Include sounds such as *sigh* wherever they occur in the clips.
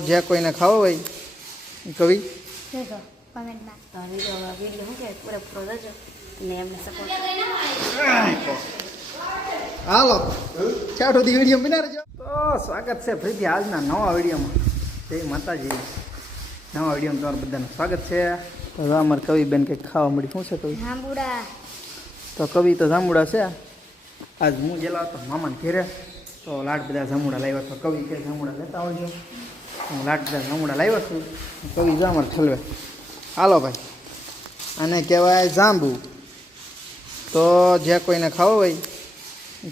જે કોઈને ખાવો હોય એ કવિ હાલો ચાટો દી વીડિયો બિના રહેજો. તો સ્વાગત છે ફરીથી આજના નવા વિડીયોમાં જય માતાજી. નવા વિડીયોમાં તમારું બધાનું સ્વાગત છે. તો અમારે કવિ બેન કંઈક ખાવા મળી શું છે કવિ? તો કવિ તો જાંબુડા છે. આજ હું ગયેલા હતો મામાને ઘેરે. તો લાડ બધા જામુડા લાવ્યા તો કવિ કે જામુડા લેતા આવજો. હું બધા જાંબુડા લાવ્યો છું. કવિ જામર ઠલવે. હાલો ભાઈ. આને કહેવાય જાંબુ. તો જે કોઈને ખાવો હોય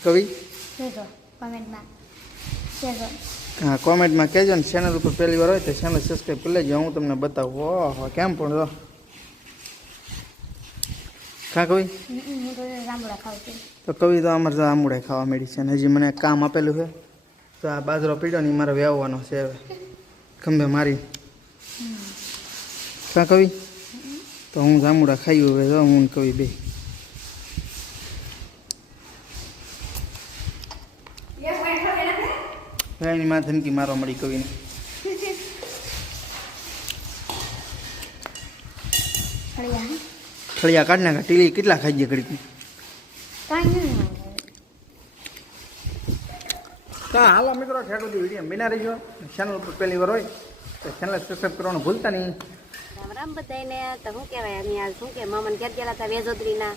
કવિ? હા કોમેન્ટમાં કહેજો ને ચેનલ ઉપર પહેલી વાર હોય તો ચેનલ સબસ્ક્રાઈબ કરી લેજો. હું તમને બતાવું. ઓહો કેમ પણ જો. ખા કવિ? તો કવિ તો અમારે તો આમુડે ખાવા મળી છે અને હજી મને કામ આપેલું છે. તો આ બાજરો પીડ્યો ને મારે વ્યાવવાનો છે હવે. ખંભે મારી. કા કવિ? તો હું જામુડા ખાઈ હવે જો હું કવિ બે. એની માં ધમકી મારવા મળી કવિને? ખળિયા કાઢ નાખા ટીલી કેટલા ખાઈ ગયા ઘડીક કાંઈ નહીં હા હાલો મિત્રો ઠેઠું વીડિયો બિના રહીજો. ચેનલ ઉપર પહેલી વાર હોય તો ચેનલ સબસ્ક્રાઈબ કરવાનું ભૂલતા નહીં. રામ રામ બધાને તો શું કહેવાય અમે આ શું કે મામાને ઘેર ગયેલા હતા વેજોદરીના.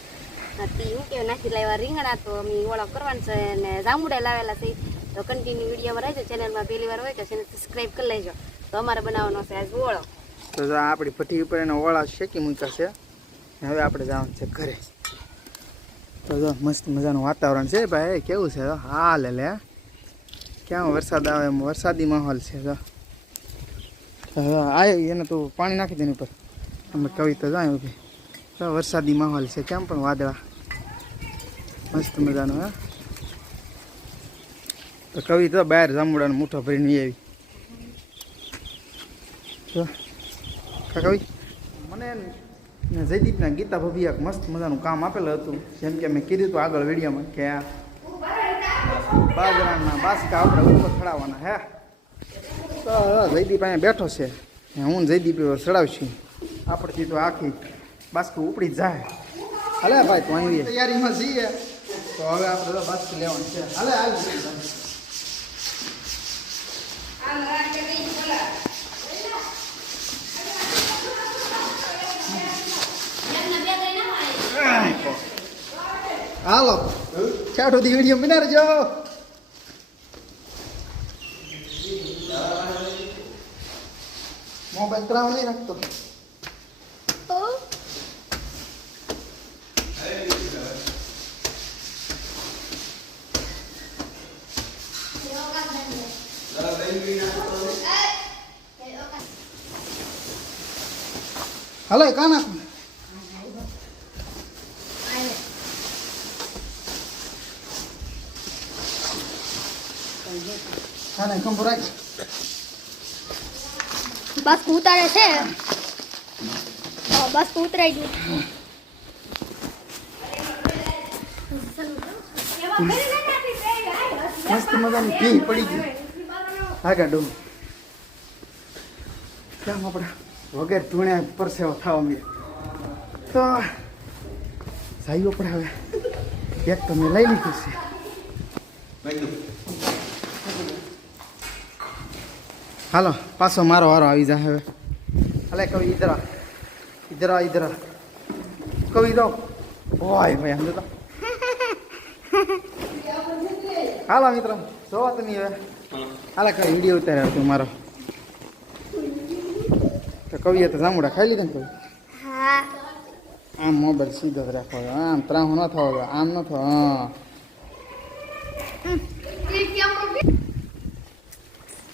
હતી શું કહેવાય નાખી લાવ્યા રીંગણા તો અમે ઓળખ કરવાનું છે અને જાંબુડા લાવેલા છે. તો કન્ટિન્યુ વિડીયોમાં રહેજો ચેનલમાં પહેલી વાર હોય તો ચેનલ સબસ્ક્રાઈબ કરી લેજો. તો અમારે બનાવવાનો છે આજ ઓળો. તો આપણી ભઠ્ઠી ઉપર એના ઓળા શેકી મૂક્યા છે. હવે આપણે જવાનું છે ઘરે. તો જો મસ્ત મજાનું વાતાવરણ છે ભાઈ કેવું છે? હાલ લે. ક્યાં વરસાદ આવે એમ? વરસાદી માહોલ છે જો એને તો પાણી નાખી દે ને ઉપર. અમે કવિ તો જાય વરસાદી માહોલ છે. કેમ પણ વાદળા? મસ્ત મજાનું, હા? તો કવિ તો બહાર જાંબુડાનો મૂઠો ભરીને આવી. તો કવિ? મને જયદીપના ગીતા ભભી એક મસ્ત મજાનું કામ આપેલું હતું. જેમ કે મેં કીધું હતું આગળ વિડીયોમાં કે આ બાજરાના બાસકા આપણે ઉપર ચડાવવાના હે? તો હવે જયદીપ અહીંયા બેઠો છે. ને હું ને જયદીપ એવો ચડાવશું. આપણથી તો આખી બાસકું ઉપડી જ જાય. હાલે ભાઈ તો અહીં તૈયારીમાં જઈએ તો હવે આપણે તો બાસકું લેવાનું છે. હાલે આવી હાલો. ચાટો દી વીડિયો બિના મોબાઈલ કરાવ નહીં રાખતો હાલો કાં નાખું હા ને કંપુ રાખ બસ ઉતારે છે. બસ ઉતરાઈ ગયું. મસ્ત મજાની ઘી પડી ગઈ. આગળ ડું કેમ આપણે વગર ધૂણ્યા પરસેવો થવા મળ્યો તો સાહેબ આપણે હવે એક તમે મેં લઈ લીધું છે. હાલો પાછો મારો વારો આવી જાય હવે. હાલે કવિ ઇધર ઇધર ઇધર કવિ દો. ઓય ભાઈ સમજો તો હાલો મિત્રો જોવા તમે હવે. હાલે કવિ વીડિયો ઉતાર્યો તું મારો. તો કવિએ તો જામુડા ખાઈ લીધા ને કવિ? હા. આમ મોબાઈલ સીધો જ જોઈએ. આમ ત્રાહો ન થવો. આમ ન થવો હા.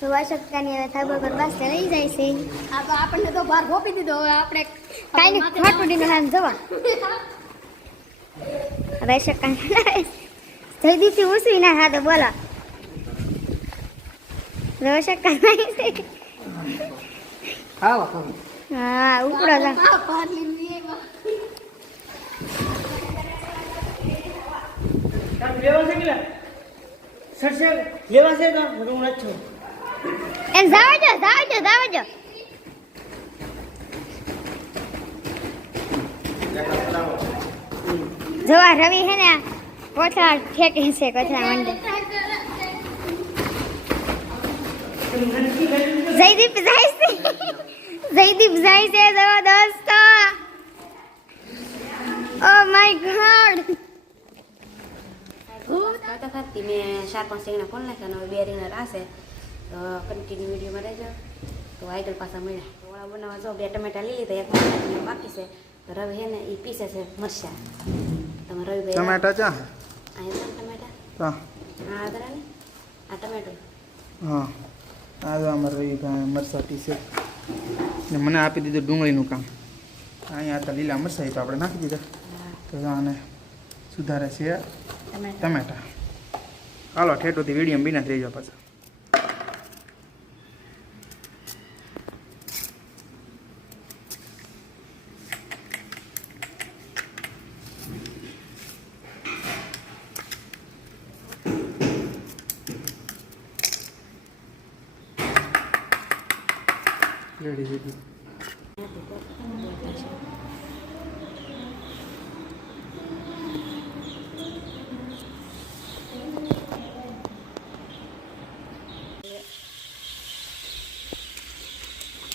તો વાસકતાની હવે થાબા પર બસ લઈ જાય છે. આ તો આપણને તો બહાર ગોપી દીધો. હવે આપણે કાંઈ નહીં ફાટુડીને હાથ જવા. *laughs* વાસકતા જયદીપથી ઉસવી ના હા તો બોલો વાસકતા નહીં છે. હા ઉપડો જા. લેવા છે કે લેવા છે તો હું નથી એમ જાવ જો જાવ જો જાવ જો જો આ રવિ હે ને, કોથળા ફેંકે છે, કોથળા મંડે. જયદીપ જાય છે. જયદીપ જાય છે જવા દોસ્તો. ઓ માય ગોડ ખાતા ખાતી મેં ચાર પાંચ રીંગણા ફોન નાખ્યા બે રીંગણા રાશે. તો કન્ટિન્યુ વિડીયોમાં રહેજો. તો આઈડલ પાછા મળ્યા. ઓળા બનાવવા જો બે ટમેટા લઈ લીધા. એક ટમેટા બાકી છે. તો રવિ હે ને એ પીસે છે મરચા. તમે રવિભાઈ ટમેટા ચા? અહીંયા ટમેટા? હા. આ આદરા ને આ ટમેટો? હા. આ જો અમારે રહી મરસા પીસે. ને મને આપી દીધું ડુંગળીનું કામ. અહીંયા હતા લીલા મરસા તો આપણે નાખી દીધા. તો આને સુધારે છે ટમેટા. હાલો ઠેઠોથી વીડિયમ બીના થઈ જાય પાછા. રેડી રેડી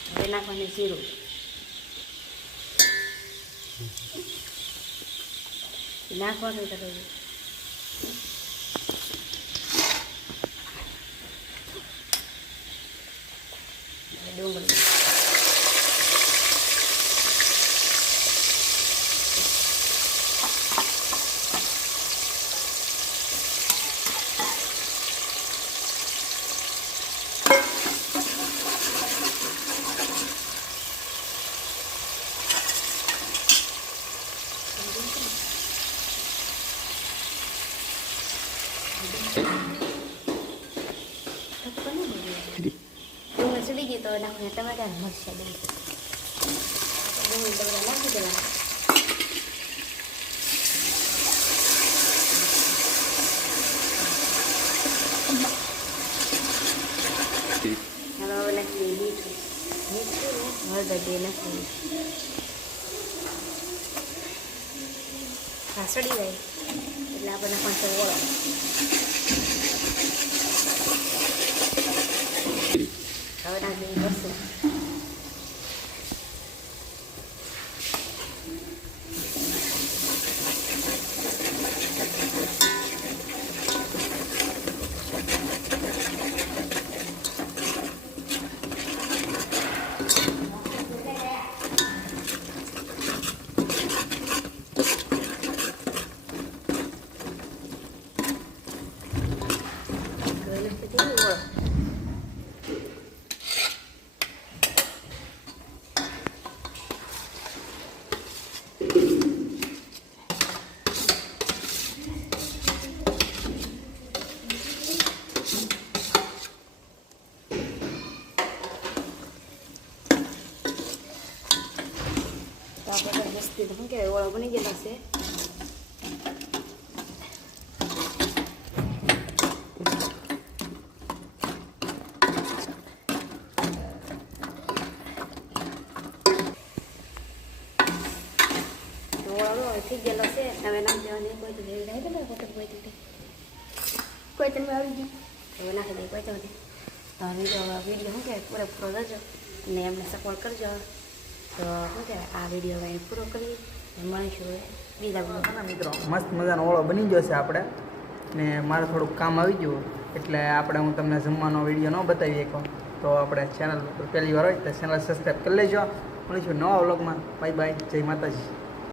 હવે નાખવાની જીરું નાખવાનું ડુંગળી ડુંગળી. ગઈ ટમેટા ને મરચા દઈ ટમેટા નાખી દેવાના હવે હવે નાખી મીઠું મીઠું ને હળદર બે નાખી હા, સડી જાય. એટલે આપણે પણ ઓળો હવે નાખી લસણ હવે નાખી દીધું ઓળો તો આપણે મસ્તી શું કહેવાય ઓળો ગયેલો છે તમે નામ દેવાની કોઈ તો જેવી રહી ગયેલો કોઈ કોઈ તો કોઈ તમે આવી ગયું હવે નાખી દઈએ કોઈ તો તો વીડિયો વીડિયો શું કહેવાય પૂરેપૂરો રહેજો અને એમને સપોર્ટ કરજો તો શું કહેવાય આ વીડિયો હવે પૂરો કરી મળીશું બીજા મિત્રો મસ્ત મજાનો ઓળો બની ગયો છે આપણે ને મારે થોડુંક કામ આવી ગયું. એટલે આપણે હું તમને જમવાનો વીડિયો ન બતાવી શકો તો આપણે ચેનલ પર પહેલી વાર હોય તો ચેનલ સબસ્ક્રાઈબ કરી લેજો. મળીશું નવા વ્લોગમાં બાય બાય જય માતાજી.